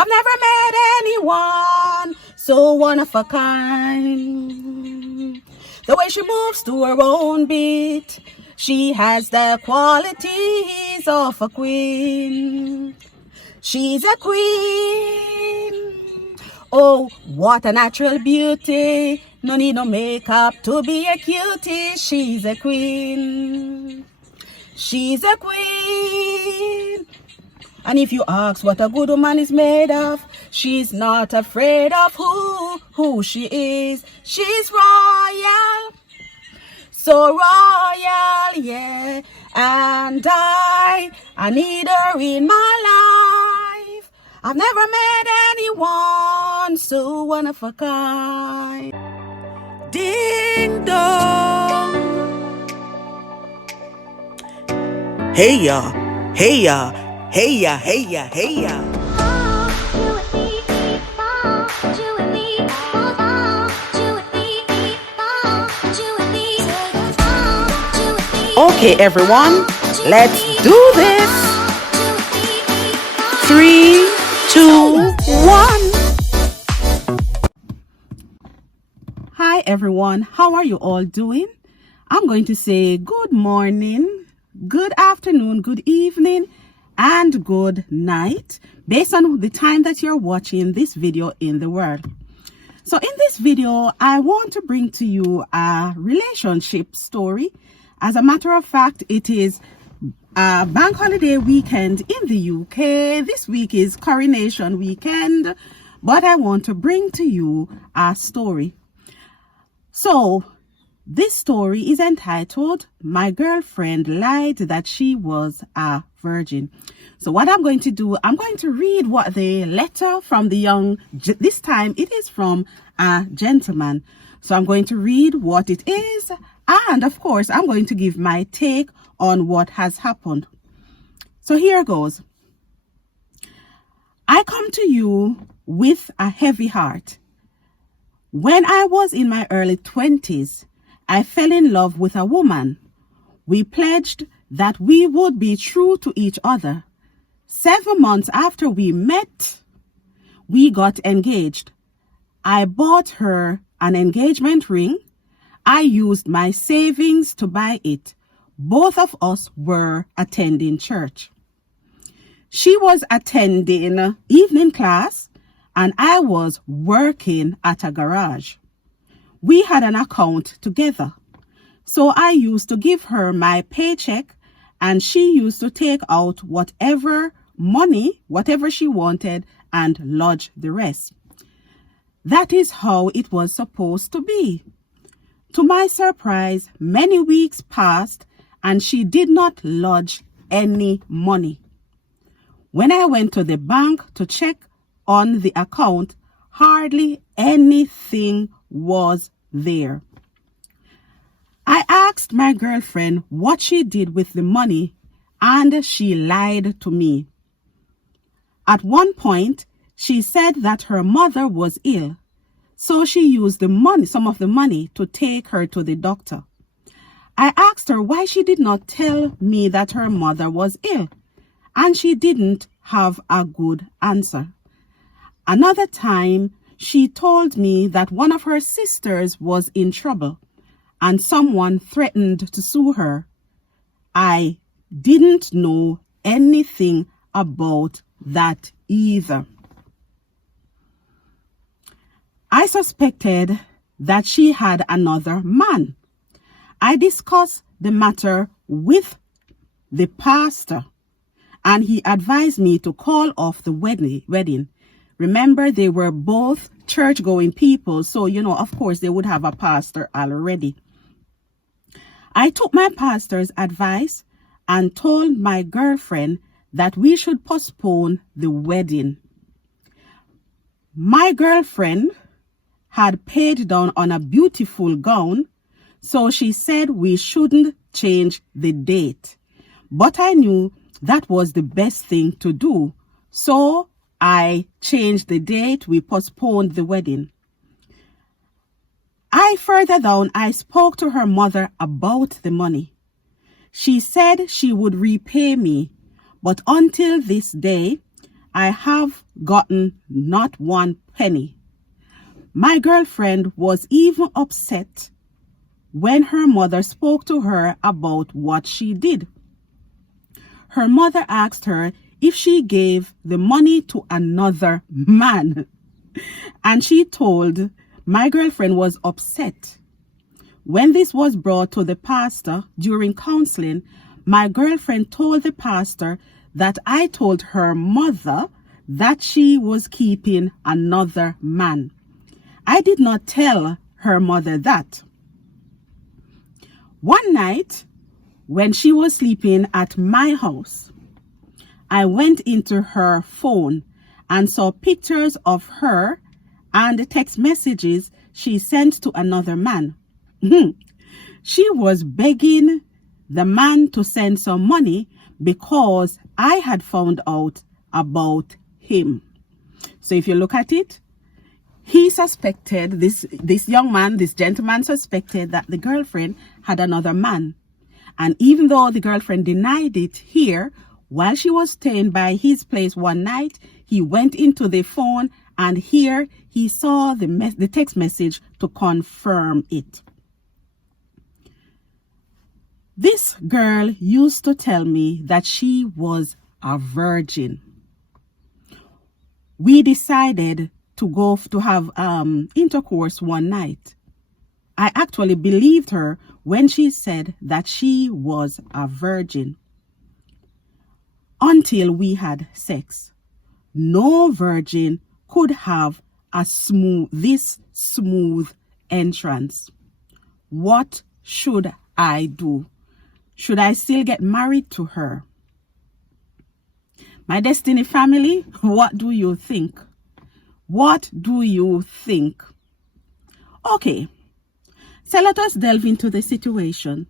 I've never met anyone so one of a kind. The way she moves to her own beat, she has the qualities of a queen. She's a queen. Oh, what a natural beauty. No need no makeup to be a cutie. She's a queen. She's a queen. And if you ask what a good woman is made of, she's not afraid of who she is. She's royal. So royal, yeah. And I need her in my life. I've never met anyone so one of a kind. Ding dong. Hey ya, hey ya, hey ya, hey ya, hey ya. Okay, everyone, let's do this. 3, 2, 1. Hi, everyone. How are you all doing? I'm going to say good morning, good afternoon, good evening, and good night based on the time that you're watching this video in the world. So in this video, I want to bring to you a relationship story. As a matter of fact, it is a bank holiday weekend in the UK. This week is Coronation weekend, but I want to bring to you a story. So this story is entitled, My Girlfriend Lied That She Was a Virgin. So what I'm going to do, I'm going to read what the letter from the this time it is from a gentleman. So I'm going to read what it is. And of course, I'm going to give my take on what has happened. So here goes. I come to you with a heavy heart. When I was in my early 20s, I fell in love with a woman. We pledged that we would be true to each other. 7 months after we met, we got engaged. I bought her an engagement ring. I used my savings to buy it. Both of us were attending church. She was attending evening class and I was working at a garage. We had an account together. So I used to give her my paycheck and she used to take out whatever she wanted and lodge the rest. That is how it was supposed to be. To my surprise, many weeks passed and she did not lodge any money. When I went to the bank to check on the account, hardly anything was there. I asked my girlfriend what she did with the money and she lied to me. At one point, she said that her mother was ill. So she used some of the money to take her to the doctor. I asked her why she did not tell me that her mother was ill, and she didn't have a good answer. Another time, she told me that one of her sisters was in trouble, and someone threatened to sue her. I didn't know anything about that either. I suspected that she had another man. I discussed the matter with the pastor and he advised me to call off the wedding. Remember, they were both church-going people, so, of course, they would have a pastor already. I took my pastor's advice and told my girlfriend that we should postpone the wedding. My girlfriend had paid down on a beautiful gown, so she said we shouldn't change the date. But I knew that was the best thing to do, so I changed the date. We postponed the wedding. Further down, I spoke to her mother about the money. She said she would repay me, but until this day, I have gotten not one penny. My girlfriend was even upset when her mother spoke to her about what she did. Her mother asked her if she gave the money to another man, and she told my girlfriend was upset. When this was brought to the pastor during counseling, my girlfriend told the pastor that I told her mother that she was keeping another man. I did not tell her mother that. One night, when she was sleeping at my house, I went into her phone and saw pictures of her and the text messages she sent to another man. She was begging the man to send some money because I had found out about him. So if you look at it, he suspected, this young man, this gentleman suspected that the girlfriend had another man. And even though the girlfriend denied it here, while she was staying by his place one night, he went into the phone and here he saw the text message to confirm it. This girl used to tell me that she was a virgin. We decided to go to have intercourse one night. I actually believed her when she said that she was a virgin. Until we had sex. No virgin could have this smooth entrance. What should I do? Should I still get married to her? My Destiny family, what do you think? What do you think? Okay, so let us delve into the situation.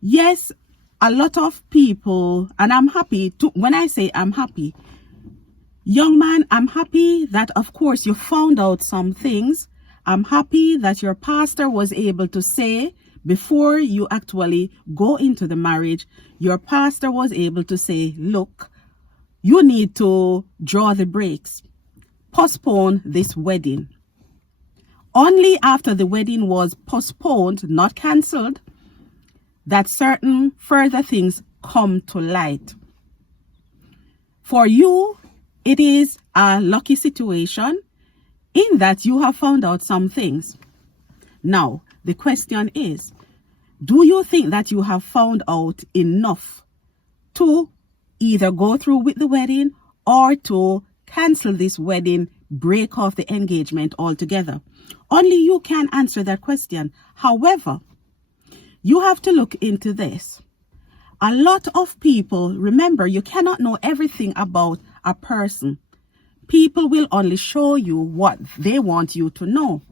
Yes, a lot of people, and I'm happy to, when I say I'm happy, young man, I'm happy that of course you found out some things. I'm happy that your pastor was able to say, before you actually go into the marriage, your pastor was able to say, look, you need to draw the brakes, postpone this wedding. Only after the wedding was postponed, not cancelled, that certain further things come to light. For you, it is a lucky situation in that you have found out some things. Now, the question is, do you think that you have found out enough to either go through with the wedding or to cancel this wedding, break off the engagement altogether? Only you can answer that question. However, you have to look into this. A lot of people, remember, you cannot know everything about a person. People will only show you what they want you to know.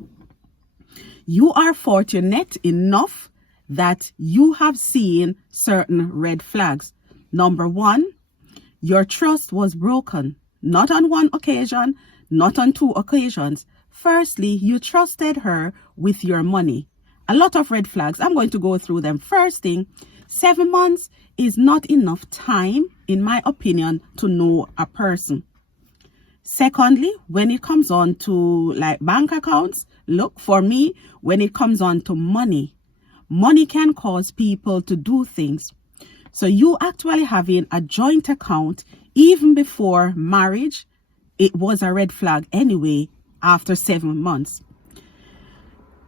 You are fortunate enough that you have seen certain red flags. Number one, your trust was broken. Not on one occasion, not on two occasions. Firstly, you trusted her with your money. A lot of red flags. I'm going to go through them. First thing, 7 months is not enough time, in my opinion, to know a person. Secondly, when it comes on to like bank accounts, look, for me, when it comes on to money, money can cause people to do things. So you actually having a joint account, even before marriage, it was a red flag anyway after 7 months.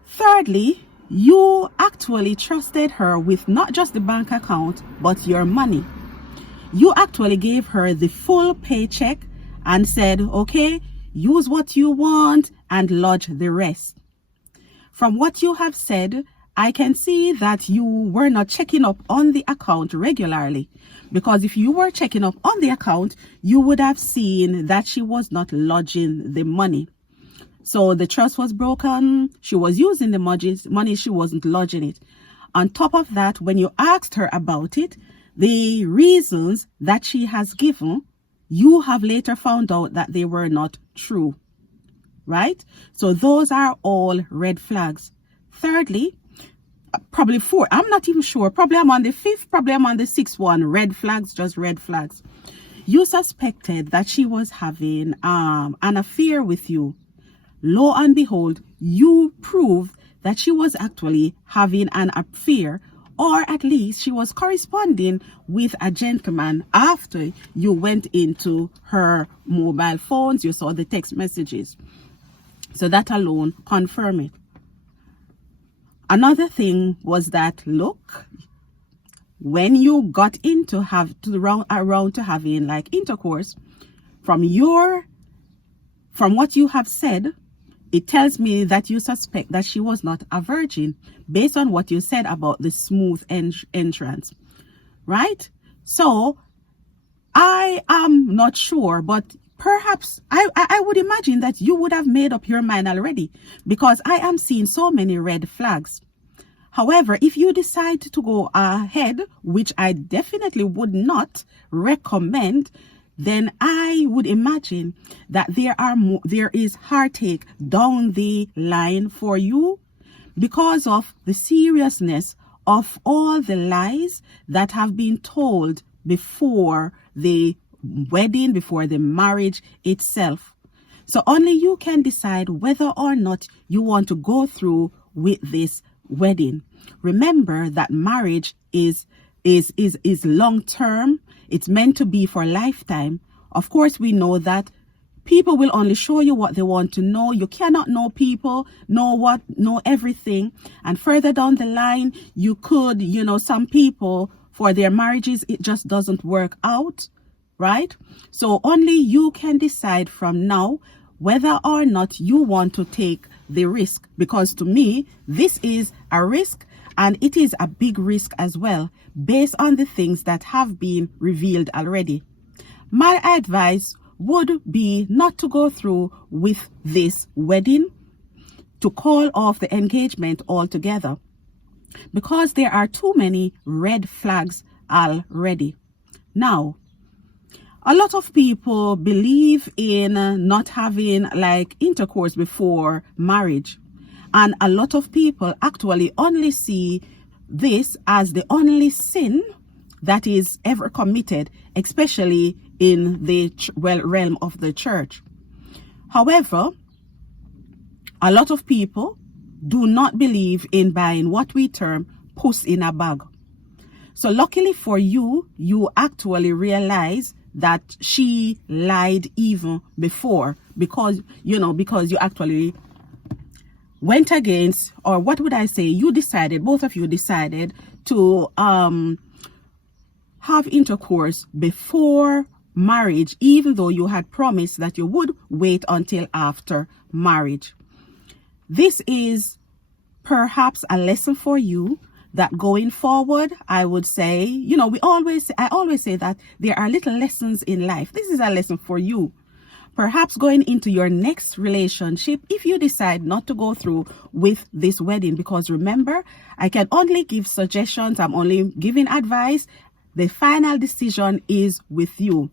Thirdly, you actually trusted her with not just the bank account, but your money. You actually gave her the full paycheck and said, okay, use what you want and lodge the rest. From what you have said, I can see that you were not checking up on the account regularly, because if you were checking up on the account, you would have seen that she was not lodging the money. So the trust was broken. She was using the money, she wasn't lodging it. On top of that, when you asked her about it, the reasons that she has given, you have later found out that they were not true, right? So those are all red flags. Thirdly, probably 4, I'm not even sure, probably I'm on the 5th, probably I'm on the 6th one, red flags, just red flags. You suspected that she was having an affair with you. Lo and behold, you proved that she was actually having an affair, or at least she was corresponding with a gentleman after you went into her mobile phones, you saw the text messages. So that alone confirmed it. Another thing was that, look, when you got into around to having like intercourse, from what you have said, it tells me that you suspect that she was not a virgin based on what you said about the smooth entrance, right? So I am not sure, but perhaps I would imagine that you would have made up your mind already, because I am seeing so many red flags. However, if you decide to go ahead, which I definitely would not recommend, then I would imagine that there is heartache down the line for you because of the seriousness of all the lies that have been told before the wedding, before the marriage itself. So only you can decide whether or not you want to go through with this wedding. Remember that marriage is long term. It's meant to be for a lifetime. Of course, we know that people will only show you what they want to know. You cannot know people, know everything. And further down the line, you could, some people, for their marriages, it just doesn't work out, right? So only you can decide from now whether or not you want to take the risk. Because to me, this is a risk, and it is a big risk as well, based on the things that have been revealed already. My advice would be not to go through with this wedding, to call off the engagement altogether, because there are too many red flags already. Now, a lot of people believe in not having like intercourse before marriage. And a lot of people actually only see this as the only sin that is ever committed, especially in the realm of the church. However, a lot of people do not believe in buying what we term puss in a bag. So luckily for you, you actually realize that she lied even before, because you actually went against, or what would I say, both of you decided to have intercourse before marriage, even though you had promised that you would wait until after marriage. This is perhaps a lesson for you, that going forward, I would say, I always say that there are little lessons in life. This is a lesson for you. Perhaps going into your next relationship, if you decide not to go through with this wedding, because remember, I can only give suggestions. I'm only giving advice. The final decision is with you.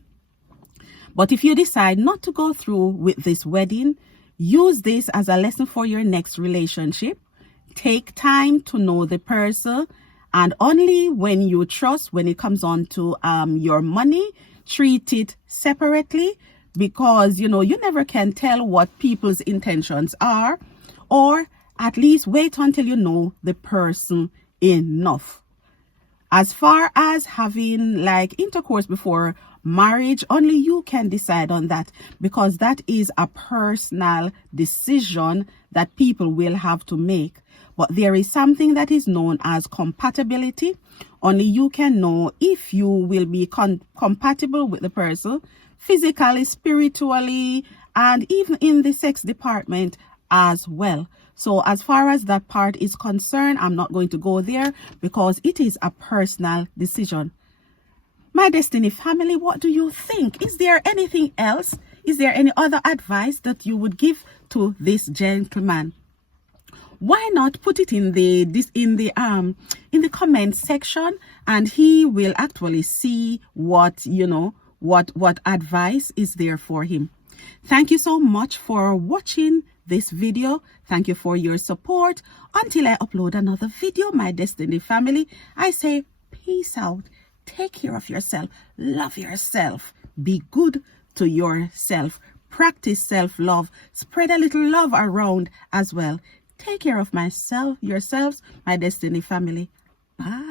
But if you decide not to go through with this wedding, use this as a lesson for your next relationship. Take time to know the person, and only when you trust, when it comes on to your money, treat it separately, because you never can tell what people's intentions are, or at least wait until you know the person enough. As far as having like intercourse before marriage, only you can decide on that, because that is a personal decision that people will have to make. But there is something that is known as compatibility. Only you can know if you will be compatible with the person physically, spiritually, and even in the sex department as well. So as far as that part is concerned, I'm not going to go there, because it is a personal decision. My Destiny family, what do you think? Is there anything else? Is there any other advice that you would give to this gentleman? Why not put it in the comment section, and he will actually see what advice is there for him. Thank you so much for watching this video. Thank you for your support. Until I upload another video, my Destiny family, I say peace out. Take care of yourself. Love yourself. Be good to yourself. Practice self-love. Spread a little love around as well. Take care of yourselves, my Destiny family. Bye.